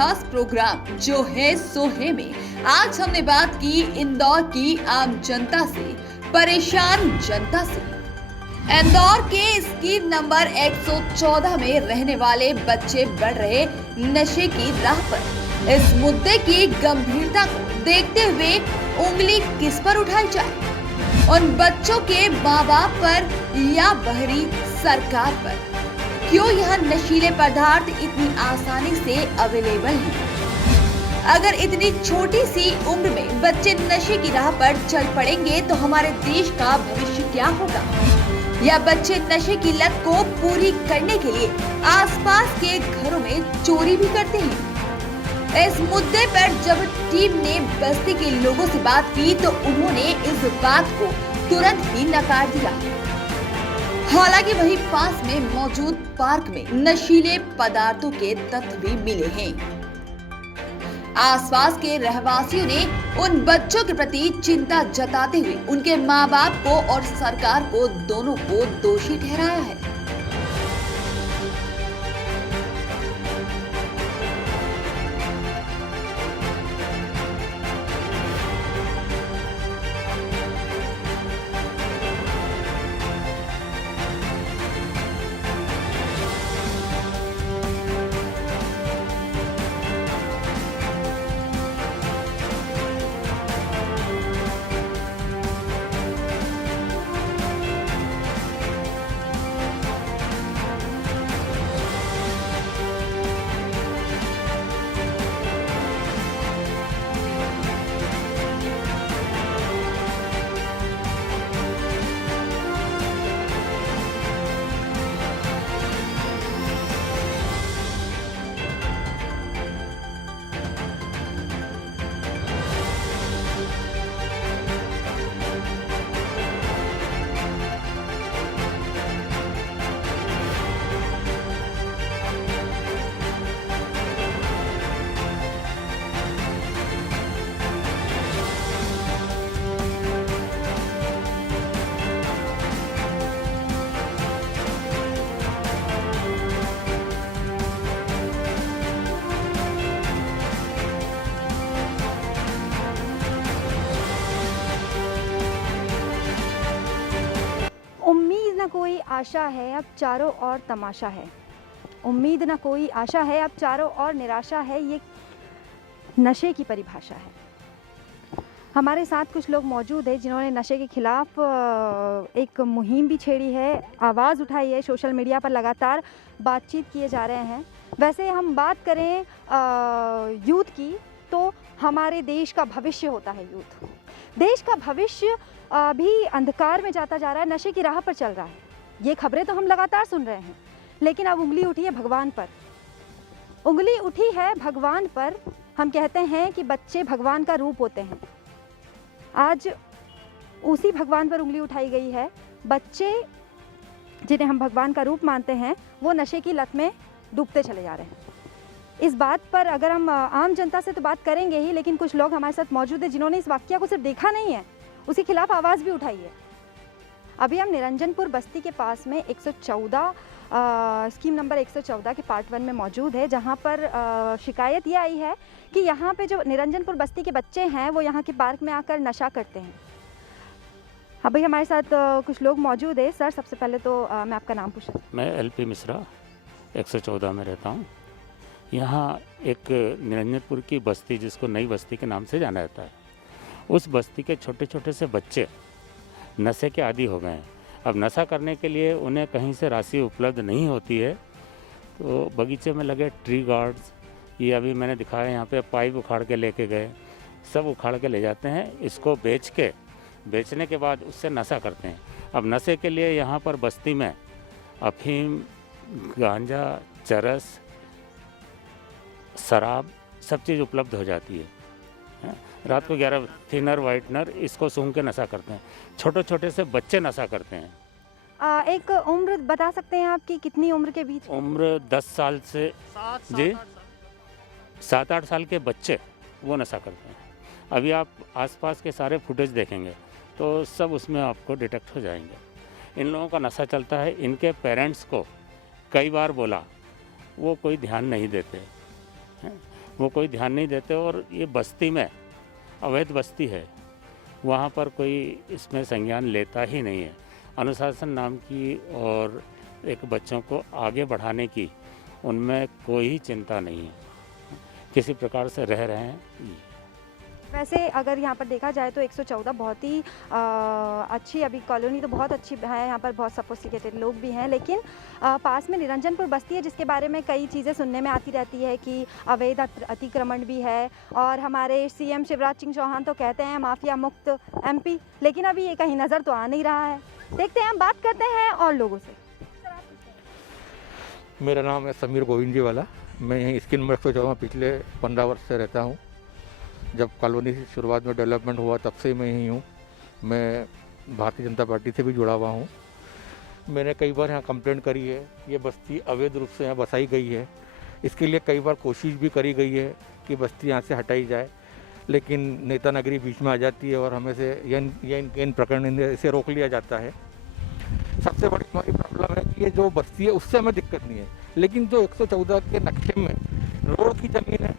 खास प्रोग्राम जो है सो है में आज हमने बात की इंदौर की आम जनता से, परेशान जनता से। इंदौर के स्कीम नंबर 114 में रहने वाले बच्चे बढ़ रहे नशे की राह पर। इस मुद्दे की गंभीरता को देखते हुए उंगली किस पर उठाई जाए? उन बच्चों के माँ बाप पर या बहरी सरकार पर? क्यों यह नशीले पदार्थ इतनी आसानी से अवेलेबल हैं? अगर इतनी छोटी सी उम्र में बच्चे नशे की राह पर चल पड़ेंगे तो हमारे देश का भविष्य क्या होगा? या बच्चे नशे की लत को पूरी करने के लिए आसपास के घरों में चोरी भी करते हैं? इस मुद्दे पर जब टीम ने बस्ती के लोगों से बात की तो उन्होंने इस बात को तुरंत ही नकार दिया। हालांकि वहीं पास में मौजूद पार्क में नशीले पदार्थों के तत्व भी मिले हैं। आसपास के रहवासियों ने उन बच्चों के प्रति चिंता जताते हुए उनके माँ बाप को और सरकार को दोनों को दोषी ठहराया है। न कोई आशा है अब चारों ओर तमाशा है। उम्मीद न कोई आशा है अब चारों ओर निराशा है, ये नशे की परिभाषा है। हमारे साथ कुछ लोग मौजूद हैं जिन्होंने नशे के खिलाफ एक मुहिम भी छेड़ी है, आवाज़ उठाई है, सोशल मीडिया पर लगातार बातचीत किए जा रहे हैं। वैसे हम बात करें यूथ की तो हमारे देश का भविष्य होता है यूथ। देश का भविष्य भी अंधकार में जाता जा रहा है, नशे की राह पर चल रहा है। ये खबरें तो हम लगातार सुन रहे हैं, लेकिन अब उंगली उठी है भगवान पर। उंगली उठी है भगवान पर। हम कहते हैं कि बच्चे भगवान का रूप होते हैं। आज उसी भगवान पर उंगली उठाई गई है। बच्चे जिन्हें हम भगवान का रूप मानते हैं वो नशे की लत में डूबते चले जा रहे हैं। इस बात पर अगर हम आम जनता से तो बात करेंगे ही, लेकिन कुछ लोग हमारे साथ मौजूद हैं जिन्होंने इस वाकया को सिर्फ देखा नहीं है, उसके खिलाफ आवाज़ भी उठाई है। अभी हम निरंजनपुर बस्ती के पास में 114 स्कीम नंबर 114 के पार्ट 1 में मौजूद है, जहां पर शिकायत ये आई है कि यहाँ पे जो निरंजनपुर बस्ती के बच्चे हैं वो यहाँ के पार्क में आकर नशा करते हैं। अभी हमारे साथ कुछ लोग मौजूद है। सर, सबसे पहले तो मैं आपका नाम पूछूँ। मैं LP मिश्रा 114 में रहता हूँ। यहाँ एक निरंजनपुर की बस्ती जिसको नई बस्ती के नाम से जाना जाता है, उस बस्ती के छोटे छोटे से बच्चे नशे के आदी हो गए हैं। अब नशा करने के लिए उन्हें कहीं से राशि उपलब्ध नहीं होती है, तो बगीचे में लगे ट्री गार्ड्स, ये अभी मैंने दिखाया यहाँ पे पाइप उखाड़ के लेके गए, सब उखाड़ के ले जाते हैं। इसको बेचने के बाद उससे नशा करते हैं। अब नशे के लिए यहाँ पर बस्ती में अफीम, गांजा, चरस, शराब सब चीज़ उपलब्ध हो जाती है। रात को 11 थिनर वाइटनर इसको सूंघ के नशा करते हैं। छोटे छोटे से बच्चे नशा करते हैं। एक उम्र बता सकते हैं आपकी, कितनी उम्र के बीच? उम्र 10 साल से जी 7-8 साल के बच्चे वो नशा करते हैं। अभी आप आसपास के सारे फुटेज देखेंगे तो सब उसमें आपको डिटेक्ट हो जाएंगे। इन लोगों का नशा चलता है। इनके पेरेंट्स को कई बार बोला, वो कोई ध्यान नहीं देते हैं। वो कोई ध्यान नहीं देते। और ये बस्ती में अवैध बस्ती है, वहाँ पर कोई इसमें संज्ञान लेता ही नहीं है। अनुशासन नाम की और एक बच्चों को आगे बढ़ाने की उनमें कोई चिंता नहीं है, किसी प्रकार से रह रहे हैं। वैसे अगर यहाँ पर देखा जाए तो 114 बहुत ही अच्छी, अभी कॉलोनी तो बहुत अच्छी है, यहाँ पर बहुत सोफिस्टिकेटेड लोग भी हैं, लेकिन पास में निरंजनपुर बस्ती है जिसके बारे में कई चीज़ें सुनने में आती रहती है कि अवैध अतिक्रमण भी है। और हमारे सीएम शिवराज सिंह चौहान तो कहते हैं माफिया मुक्त एमपी, लेकिन अभी ये कहीं नज़र तो आ नहीं रहा है। देखते हैं, हम बात करते हैं और लोगों से। मेरा नाम है समीर गोविंद जी वाला। मैं यहीं स्किन नंबर 114 पिछले 15 वर्ष से रहता हूँ। जब कॉलोनी की शुरुआत में डेवलपमेंट हुआ तब से मैं यहीं हूँ। मैं भारतीय जनता पार्टी से भी जुड़ा हुआ हूँ। मैंने कई बार यहाँ कंप्लेंट करी है, ये बस्ती अवैध रूप से यहाँ बसाई गई है। इसके लिए कई बार कोशिश भी करी गई है कि बस्ती यहाँ से हटाई जाए, लेकिन नेता नगरी बीच में आ जाती है और हमें से इन प्रकरण से रोक लिया जाता है। सबसे बड़ी हमारी प्रॉब्लम है कि ये जो बस्ती है उससे हमें दिक्कत नहीं है, लेकिन जो 114 के नक्शे में रोड की ज़मीन है,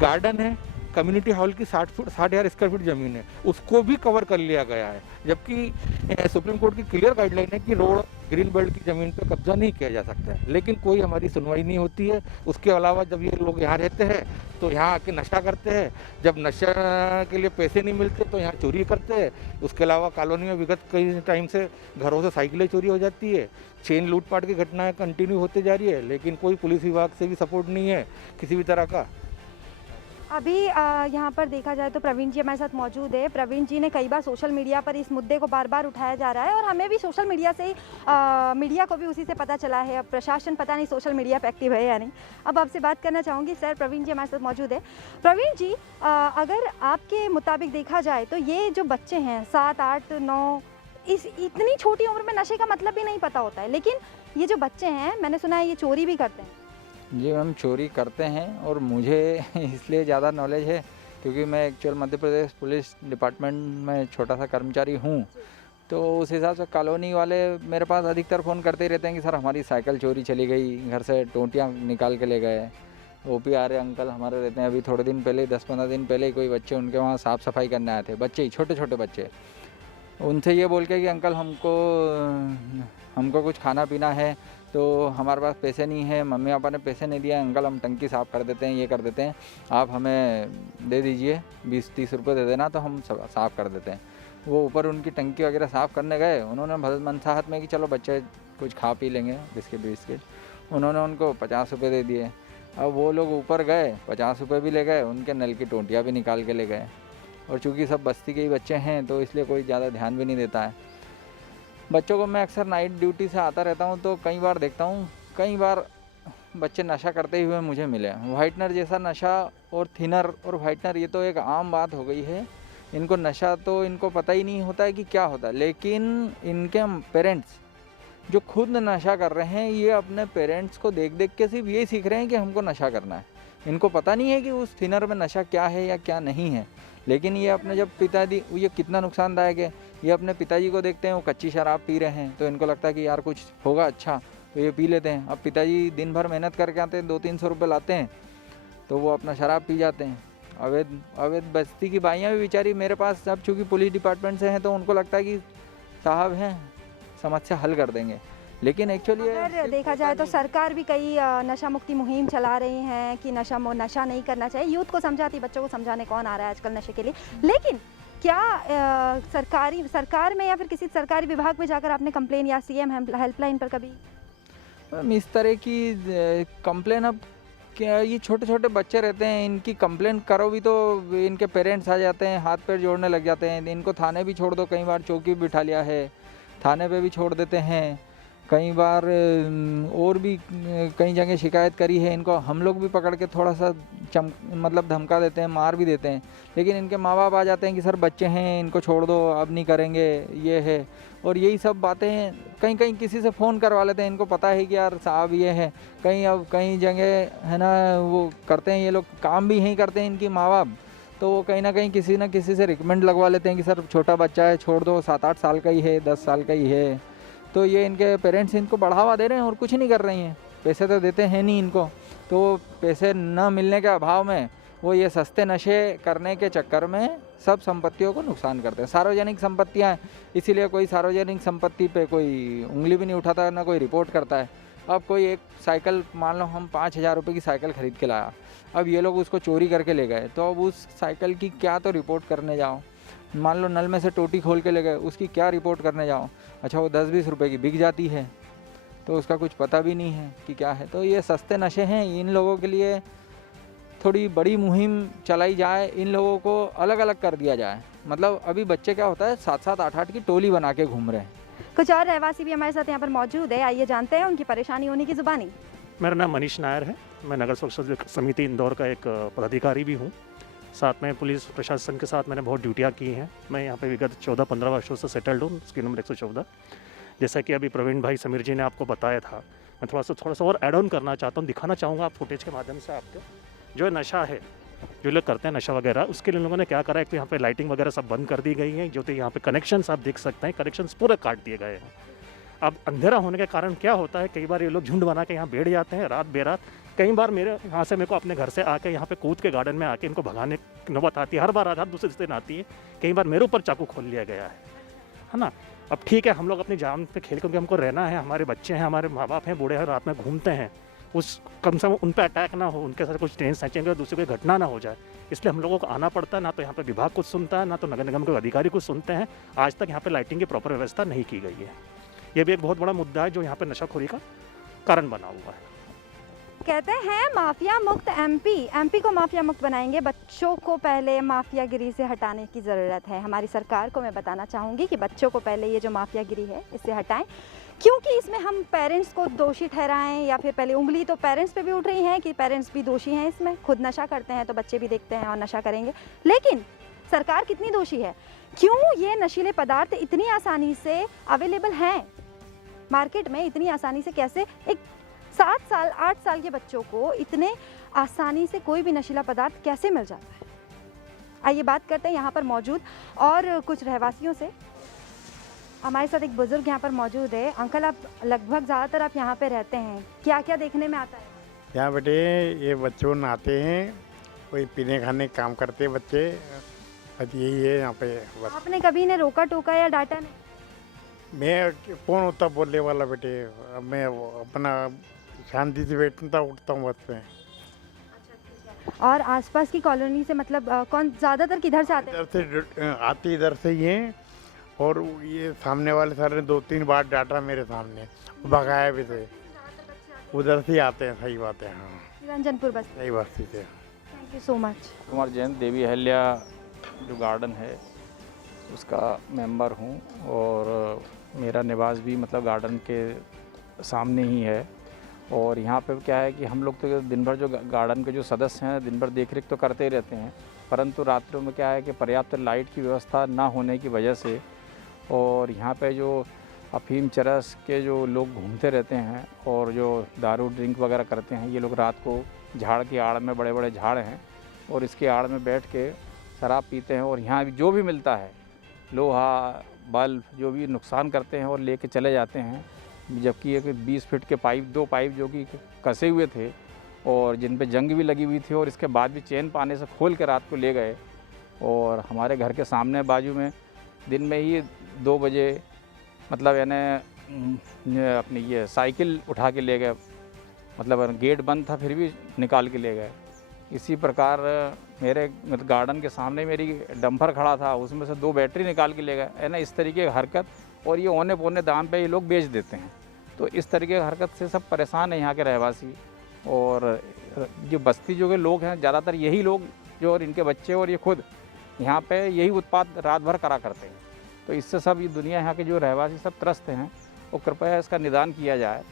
गार्डन है, कम्युनिटी हॉल की 60,000 स्क्वायर फीट ज़मीन है, उसको भी कवर कर लिया गया है। जबकि सुप्रीम कोर्ट की क्लियर गाइडलाइन है कि रोड ग्रीन बेल्ट की ज़मीन पर कब्जा नहीं किया जा सकता है, लेकिन कोई हमारी सुनवाई नहीं होती है। उसके अलावा जब ये लोग यहाँ रहते हैं तो यहाँ आके नशा करते हैं, जब नशा के लिए पैसे नहीं मिलते तो यहाँ चोरी करते हैं। उसके अलावा कॉलोनी में विगत कई टाइम से घरों से साइकिलें चोरी हो जाती है, चेन लूटपाट की घटनाएं कंटिन्यू होते जा रही है, लेकिन कोई पुलिस विभाग से भी सपोर्ट नहीं है किसी भी तरह का। अभी यहाँ पर देखा जाए तो प्रवीण जी हमारे साथ मौजूद है। प्रवीण जी ने कई बार सोशल मीडिया पर इस मुद्दे को बार बार उठाया जा रहा है और हमें भी सोशल मीडिया से ही मीडिया को भी उसी से पता चला है। अब प्रशासन पता नहीं सोशल मीडिया पे एक्टिव है या नहीं। अब आपसे बात करना चाहूँगी सर, प्रवीण जी हमारे साथ मौजूद है। प्रवीण जी, अगर आपके मुताबिक देखा जाए तो ये जो बच्चे हैं 7, 8, 9, इस इतनी छोटी उम्र में नशे का मतलब भी नहीं पता होता है, लेकिन ये जो बच्चे हैं मैंने सुना है ये चोरी भी करते हैं। जी मैम, चोरी करते हैं और मुझे इसलिए ज़्यादा नॉलेज है क्योंकि मैं actual Madhya Pradesh police department में छोटा सा कर्मचारी हूँ। तो उस हिसाब से कॉलोनी वाले मेरे पास अधिकतर फ़ोन करते ही रहते हैं कि सर हमारी साइकिल चोरी चली गई, घर से टोंटियाँ निकाल के ले गए। OPR अंकल हमारे रहते हैं, अभी थोड़े दिन पहले 10-15 दिन पहले कोई बच्चे उनके वहाँ साफ़ सफाई करने आए थे, बच्चे ही छोटे छोटे बच्चे। उनसे ये बोल के कि अंकल हमको कुछ खाना पीना है तो हमारे पास पैसे नहीं है, मम्मी पापा ने पैसे नहीं दिया, अंकल हम टंकी साफ़ कर देते हैं, ये कर देते हैं, आप हमें दे दीजिए 20-30 रुपये दे देना तो हम साफ़ कर देते हैं। वो ऊपर उनकी टंकी वगैरह साफ़ करने गए, उन्होंने मनसाहत में कि चलो बच्चे कुछ खा पी लेंगे बिस्किट, उन्होंने उनको 50 रुपये दे दिए। अब वो लोग ऊपर गए, 50 रुपये भी ले गए, उनके नल की टोंटियाँ भी निकाल के ले गए। और चूँकि सब बस्ती के ही बच्चे हैं तो इसलिए कोई ज़्यादा ध्यान भी नहीं देता है। बच्चों को मैं अक्सर नाइट ड्यूटी से आता रहता हूँ तो कई बार देखता हूँ, कई बार बच्चे नशा करते हुए मुझे मिले। वाइटनर जैसा नशा और थिनर और वाइटनर ये तो एक आम बात हो गई है। इनको नशा तो इनको पता ही नहीं होता है कि क्या होता है, लेकिन इनके पेरेंट्स जो खुद नशा कर रहे हैं ये अपने पेरेंट्स को देख देख के सिर्फ यही सीख रहे हैं कि हमको नशा करना है। इनको पता नहीं है कि उस थिनर में नशा क्या है या क्या नहीं है। लेकिन ये अपने जब पिताजी, ये कितना नुकसानदायक है, ये अपने पिताजी को देखते हैं वो कच्ची शराब पी रहे हैं तो इनको लगता है कि यार कुछ होगा अच्छा, तो ये पी लेते हैं। अब पिताजी दिन भर मेहनत करके आते हैं, 200-300 रुपये लाते हैं तो वो अपना शराब पी जाते हैं। अवैध बस्ती की बाइयाँ भी बेचारी मेरे पास, अब चूँकि पुलिस डिपार्टमेंट से हैं तो उनको लगता है कि साहब हैं समस्या हल कर देंगे, लेकिन एक्चुअली अगर देखा जाए तो सरकार भी कई नशा मुक्ति मुहिम चला रही हैं कि नशा नहीं करना चाहिए। यूथ को समझाती, बच्चों को समझाने कौन आ रहा है आजकल नशे के लिए। लेकिन क्या सरकार में या फिर किसी सरकारी विभाग में जाकर आपने कंप्लेन या CM हेल्पलाइन पर कभी इस तरह की कंप्लेन, अब क्या ये छोटे छोटे बच्चे रहते हैं, इनकी कंप्लेन करो भी तो इनके पेरेंट्स आ जाते हैं, हाथ पैर जोड़ने लग जाते हैं। इनको थाने भी छोड़ दो, कई बार चौकी बिठा लिया है, थाने पे भी छोड़ देते हैं। कई बार और भी कई जगह शिकायत करी है, इनको हम लोग भी पकड़ के थोड़ा सा मतलब धमका देते हैं, मार भी देते हैं। लेकिन इनके माँ बाप आ जाते हैं कि सर बच्चे हैं इनको छोड़ दो, अब नहीं करेंगे, ये है। और यही सब बातें कहीं किसी से फ़ोन करवा लेते हैं, इनको पता है कि यार साहब ये है। कई जगह है ना वो करते हैं, ये लोग काम भी यहीं करते हैं इनकी माँ बाप, तो वो कहीं ना किसी से रिकमेंड लगवा लेते हैं कि सर छोटा बच्चा है छोड़ दो, 7-8 साल का ही है, 10 साल का ही है। तो ये इनके पेरेंट्स इनको बढ़ावा दे रहे हैं और कुछ नहीं कर रही हैं, पैसे तो देते हैं नहीं इनको। तो पैसे न मिलने के अभाव में वो ये सस्ते नशे करने के चक्कर में सब संपत्तियों को नुकसान करते हैं। सार्वजनिक संपत्तियां हैं, इसीलिए कोई सार्वजनिक संपत्ति पे कोई उंगली भी नहीं उठाता, ना कोई रिपोर्ट करता है। अब कोई एक साइकिल, मान लो हम 5,000 रुपये की साइकिल ख़रीद के लाया, अब ये लोग उसको चोरी करके ले गए, तो अब उस साइकिल की क्या तो रिपोर्ट करने जाओ। मान लो नल में से टोटी खोल के ले गए, उसकी क्या रिपोर्ट करने जाओ। अच्छा, वो 10-20 रुपये की बिक जाती है, तो उसका कुछ पता भी नहीं है कि क्या है। तो ये सस्ते नशे हैं, इन लोगों के लिए थोड़ी बड़ी मुहिम चलाई जाए, इन लोगों को अलग अलग कर दिया जाए। मतलब अभी बच्चे क्या होता है 7-7 8-8 की टोली बना के घूम रहे हैं। कुछ और रहवासी भी हमारे साथ यहाँ पर मौजूद है, आइए जानते हैं उनकी परेशानी होने की ज़ुबानी। मेरा नाम मनीष नायर है। मैं नगर सुरक्षा समिति इंदौर का एक पदाधिकारी भी हूँ। साथ में पुलिस प्रशासन के साथ मैंने बहुत ड्यूटियाँ की हैं। मैं यहाँ पे विगत 14-15 वर्षों से सेटल्ड हूँ, स्कीम नंबर 114। जैसा कि अभी प्रवीण भाई समीर जी ने आपको बताया था, मैं थोड़ा सा और ऐड ऑन करना चाहता हूँ, दिखाना चाहूँगा आप फुटेज के माध्यम से आपको। जो नशा है, जो लोग करते हैं नशा वगैरह, उसके लिए लोगों ने क्या करा है कि यहाँ पे लाइटिंग वगैरह सब बंद कर दी गई है। जो तो यहाँ पे कनेक्शंस आप देख सकते हैं, कनेक्शंस पूरे काट दिए गए हैं। अब अंधेरा होने के कारण क्या होता है, कई बार ये लोग झुंड बना के यहाँ बैठ जाते हैं रात बेरात। कई बार मेरे को अपने घर से आके यहाँ पे कूद के गार्डन में आके इनको भगाने की नौबत आती है। हर बार हर दूसरे दिन आती है। कई बार मेरे ऊपर चाकू खोल लिया गया है ना। अब ठीक है, हम लोग अपनी जान पे खेल, क्योंकि हमको रहना है, हमारे बच्चे हैं, हमारे माँ बाप हैं, बूढ़े हैं, रात में घूमते हैं, उस कम से कम उन पर अटैक ना हो, उनके साथ कुछ ट्रेन सचेंगे और दूसरी कोई घटना ना हो जाए, इसलिए हम लोगों को आना पड़ता है। ना तो यहाँ पे विभाग कुछ सुनता है, ना तो नगर निगम के अधिकारी कुछ सुनते हैं। आज तक यहाँ पे लाइटिंग की प्रॉपर व्यवस्था नहीं की गई है। ये भी एक बहुत बड़ा मुद्दा है जो यहाँ पे नशाखोरी का कारण बना हुआ है। कहते हैं माफिया मुक्त एमपी को माफिया मुक्त बनाएंगे। बच्चों को पहले माफियागिरी से हटाने की ज़रूरत है। हमारी सरकार को मैं बताना चाहूँगी कि बच्चों को पहले ये जो माफियागिरी है इससे हटाएं, क्योंकि इसमें हम पेरेंट्स को दोषी ठहराएं या फिर पहले उंगली तो पेरेंट्स पे भी उठ रही है कि पेरेंट्स भी दोषी हैं इसमें। खुद नशा करते हैं तो बच्चे भी देखते हैं और नशा करेंगे। लेकिन सरकार कितनी दोषी है? क्यों ये नशीले पदार्थ इतनी आसानी से अवेलेबल हैं मार्केट में? इतनी आसानी से कैसे एक 7 साल 8 साल के बच्चों को इतने आसानी से कोई भी नशीला पदार्थ कैसे मिल जाता है? आइए बात करते हैं यहाँ पर मौजूद और कुछ रहवासियों से। हमारे साथ एक बुजुर्ग यहाँ पर मौजूद है। अंकल, आप लगभग ज़्यादातर आप यहाँ पे रहते हैं, क्या क्या देखने में आता है? यहाँ बेटे ये बच्चों नहाते हैं, कोई पीने खाने का काम करते हैं बच्चे, बस यही है यहाँ पे। बस आपने कभी इन्हें रोका टोका या डांटा नहीं? मैं कौन होता बोलने वाला बेटे, मैं अपना शांति से बैठता उठता हूँ बस में। और आसपास की कॉलोनी से मतलब कौन ज़्यादातर किधर से आते हैं? इधर से आते इधर से ही हैं, और ये सामने वाले सर ने 2-3 बार डांटा मेरे सामने, भगाया भी थे। उधर से आते हैं। सही बात है, हाँ, रंजनपुर बस्ती। सही बस्ती से। Thank you so much. Kumar Jain, Devi Ahalya जो गार्डन है उसका मेंबर हूँ, और मेरा निवास भी मतलब गार्डन के सामने ही है। और यहाँ पे क्या है कि हम लोग तो दिन भर जो गार्डन के जो सदस्य हैं दिन भर देख रेख तो करते ही रहते हैं, परंतु रात्रों में क्या है कि पर्याप्त लाइट की व्यवस्था ना होने की वजह से, और यहाँ पे जो अफीम चरस के जो लोग घूमते रहते हैं और जो दारू ड्रिंक वगैरह करते हैं, ये लोग रात को झाड़ की आड़ में, बड़े बड़े झाड़ हैं और इसके आड़ में बैठ के शराब पीते हैं, और यहाँ जो भी मिलता है लोहा बल्ब जो भी नुकसान करते हैं और लेके चले जाते हैं। जबकि एक 20 फीट के पाइप, 2 पाइप जो कि कसे हुए थे और जिन पे जंग भी लगी हुई थी, और इसके बाद भी चैन पाने से खोल के रात को ले गए। और हमारे घर के सामने बाजू में दिन में ही 2 बजे मतलब यानी अपनी ये साइकिल उठा के ले गए, मतलब गेट बंद था फिर भी निकाल के ले गए। इसी प्रकार मेरे गार्डन के सामने मेरी डंपर खड़ा था, उसमें से 2 बैटरी निकाल के ले गए, है ना। इस तरीके की हरकत, और ये औने पौने दाम पे ये लोग बेच देते हैं। तो इस तरीके की हरकत से सब परेशान हैं यहाँ के रहवासी। और जो बस्ती जो के लोग हैं ज़्यादातर यही लोग जो, और इनके बच्चे और ये खुद यहाँ पे यही उत्पाद रात भर करा करते हैं। तो इससे सब ये दुनिया यहाँ के जो रहवासी सब त्रस्त हैं, और कृपया इसका निदान किया जाए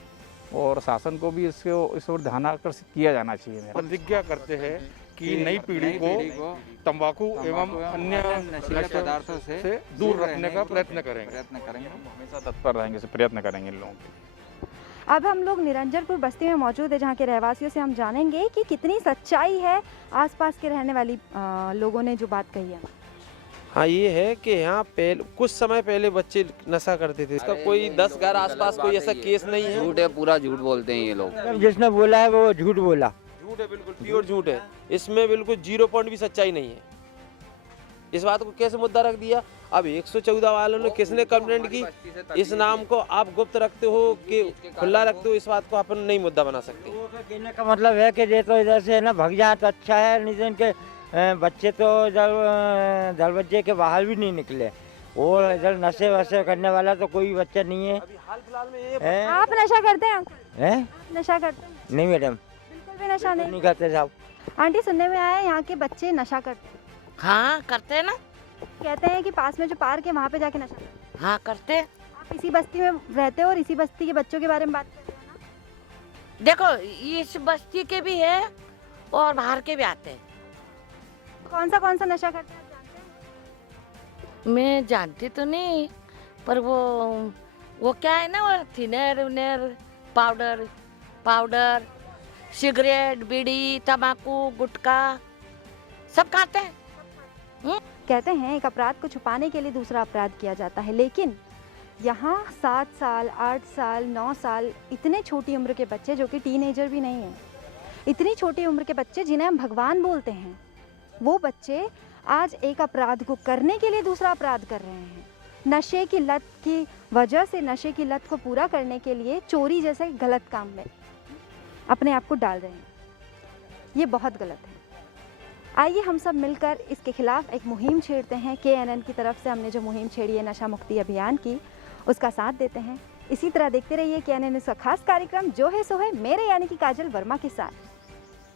और शासन को भी इसको इस ओर ध्यान आकर्षित किया जाना चाहिए। प्रतिज्ञा करते हैं कि नई पीढ़ी को तंबाकू एवं अन्य नशीले पदार्थों से दूर रखने का प्रयत्न करेंगे। हमेशा तत्पर रहेंगे, से प्रयत्न करेंगे इन लोगों के। अब हम लोग निरंजनपुर बस्ती में मौजूद है, जहाँ के रहवासियों से हम जानेंगे कि कितनी सच्चाई है आसपास के रहने वाली लोगों ने जो बात कही है। हाँ, ये है कि यहाँ पहले कुछ समय पहले बच्चे नशा करते थे। इसका कोई 10 घर आसपास कोई ऐसा केस नहीं है। झूठ है, पूरा झूठ बोलते हैं ये लोग। जिसने बोला है वो झूठ बोला। झूठ है, बिल्कुल प्योर झूठ है। इसमें बिल्कुल 0 पॉइंट भी सच्चाई नहीं है। इस बात को कैसे मुद्दा रख दिया? अब 114 वालों ने किसने कंप्लेंट की? इस नाम को आप गुप्त रखते हो कि खुला रखते हो, इस बात को अपन नहीं मुद्दा बना सकते। कहने का मतलब है कि ये तो इधर से ना भाग जाए तो अच्छा है, नहीं तो इनके बच्चे तो दरवाजे के बाहर भी नहीं निकले। और इधर नशे वशे करने वाला तो कोई बच्चा नहीं है। अभी हाल फिलहाल में ये आप नशा करते हैं अंकल? हैं? आप नशा करते हैं? नहीं मैडम, बिल्कुल भी नशा नहीं। नहीं करते साहब। आंटी, सुनने में आया है यहाँ के बच्चे नशा करते हैं। हाँ करते हैं ना। कहते हैं कि पास में जो पार्क है वहाँ पे जाके नशा करते हैं। हाँ करते हैं। आप इसी बस्ती में रहते हो और इसी बस्ती के बच्चों के बारे में बात कर रहे हो ना? देखो इस बस्ती के भी है और बाहर के भी आते हैं। कौन सा नशा करते हैं आप जानते हैं? मैं जानती तो नहीं, पर वो क्या है ना, वो थिनर उनर पाउडर सिगरेट बीड़ी तम्बाकू गुटखा सब खाते हैं। कहते हैं एक अपराध को छुपाने के लिए दूसरा अपराध किया जाता है, लेकिन यहाँ 7 साल 8 साल 9 साल इतने छोटी उम्र के बच्चे, जो कि टीनेजर भी नहीं हैं, इतनी छोटी उम्र के बच्चे जिन्हें हम भगवान बोलते हैं, वो बच्चे आज एक अपराध को करने के लिए दूसरा अपराध कर रहे हैं। नशे की लत की वजह से, नशे की लत को पूरा करने के लिए चोरी जैसे गलत काम में अपने आप को डाल रहे हैं। ये बहुत गलत है। आइए हम सब मिलकर इसके खिलाफ एक मुहिम छेड़ते हैं। KNN की तरफ से हमने जो मुहिम छेड़ी है नशा मुक्ति अभियान की, उसका साथ देते हैं। इसी तरह देखते रहिए KNN का खास कार्यक्रम जो है सो है, मेरे यानी कि काजल वर्मा के साथ।